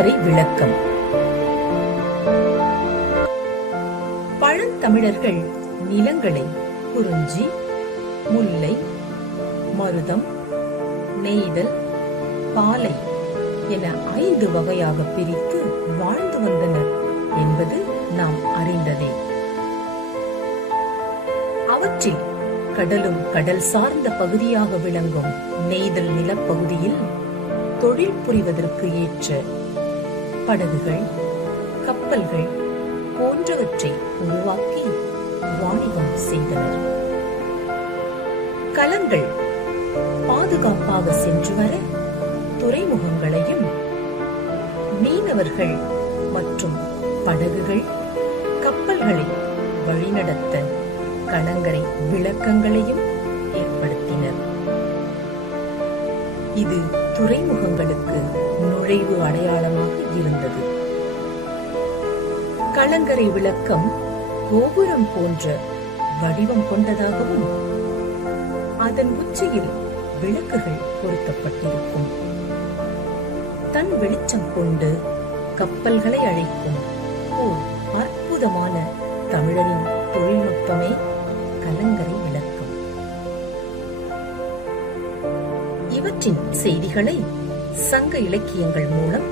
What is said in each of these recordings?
கலங்கரை விளக்கம். பழந்தமிழர்கள் நிலங்களை குறிஞ்சி, முல்லை, மருதம், நெய்தல், பாலை என 5 வகையாக பிரித்து வாழ்ந்து வந்தனர் என்பது நாம் அறிந்ததே. அவற்றில் கடலும் கடல் சார்ந்த பகுதியாக விளங்கும் நெய்தல் நிலப்பகுதியில் தொழில் புரிவதற்கு ஏற்ற படகுகள், கப்பல்கள் போன்றவற்றை உருவாக்கி வாணிகம் செய்தனர். கலங்கள் பாதுகாப்பாக சென்று வர துறைமுகங்களையும், மீனவர்கள் மற்றும் படகுகள், கப்பல்களை வழிநடத்த கலங்கரை விளக்கங்களையும் ஏற்படுத்தினர். இது துறைமுகங்களுக்கு நுழைவு அடையாளமாக இருந்தது. கலங்கரை விளக்கம் கோபுரம் போன்ற வடிவம் கொண்டதாகவும் அதன் உச்சியில் விளக்குகள் பொருத்தப்பட்டிருக்கும். தன் வெளிச்சம் கொண்டு கப்பல்களை அழைக்கும் ஓர் அற்புதமான தமிழரின் தொழில்நுட்பமே கலங்கரை விளக்கம். இவற்றின் செய்திகளை சங்க இலக்கியங்கள் மூலம்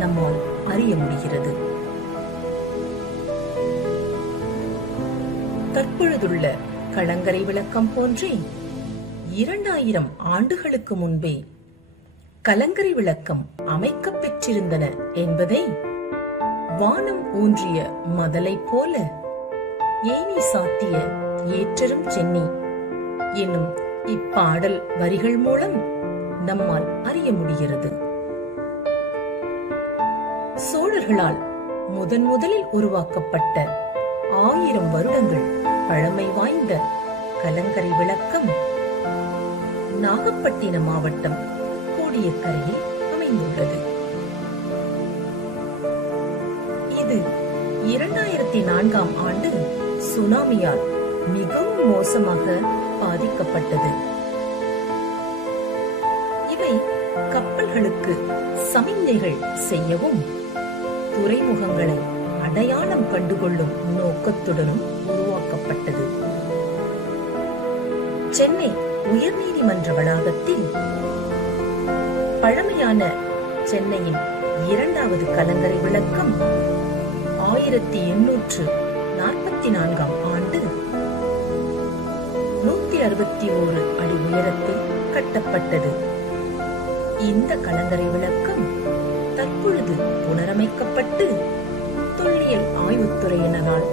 நம்மால் அறிய முடிகிறது. தற்பொழுதுள்ள கலங்கரை விளக்கம் போன்றே 2000 ஆண்டுகளுக்கு முன்பே கலங்கரை விளக்கம் அமைக்கப் பெற்றிருந்தன என்பதை வானம் ஊன்றிய மதலை போல ஏணி சாத்திய ஏற்றரும் சென்னி என்னும் இப்பாடல் வரிகள் மூலம் நம்மால் அறிய முடிகிறது. சோழர்களால் முதலில் உருவாக்கப்பட்ட 1000 வருடங்கள் பழமை வாய்ந்த கலங்கரை விளக்கம் நாகப்பட்டினம் மாவட்டம் கோடியக்கரையில் அமைந்துள்ளது. இது 2004ஆம் ஆண்டு சுனாமியால் மிகவும் மோசமாக பாதிக்கப்பட்டது. இவை கப்பல்களுக்கு சமிக்ஞைகள் செய்யவும், துறைமுகங்களை அடையாளம் கண்டுகொள்ளும் நோக்கத்துடனும் உருவாக்கப்பட்டது. சென்னை உயர்நீதிமன்ற வளாகத்தில் பழமையான சென்னையின் 2வது கலங்கரை விளக்கம் 1844ஆம் ஆண்டு 161 அடி உயரத்தில் கட்டப்பட்டது. இந்த கலங்கரை விளக்கம் தற்பொழுது புனரமைக்கப்பட்டு தொல்லியல் ஆய்வுத்துறையினரால்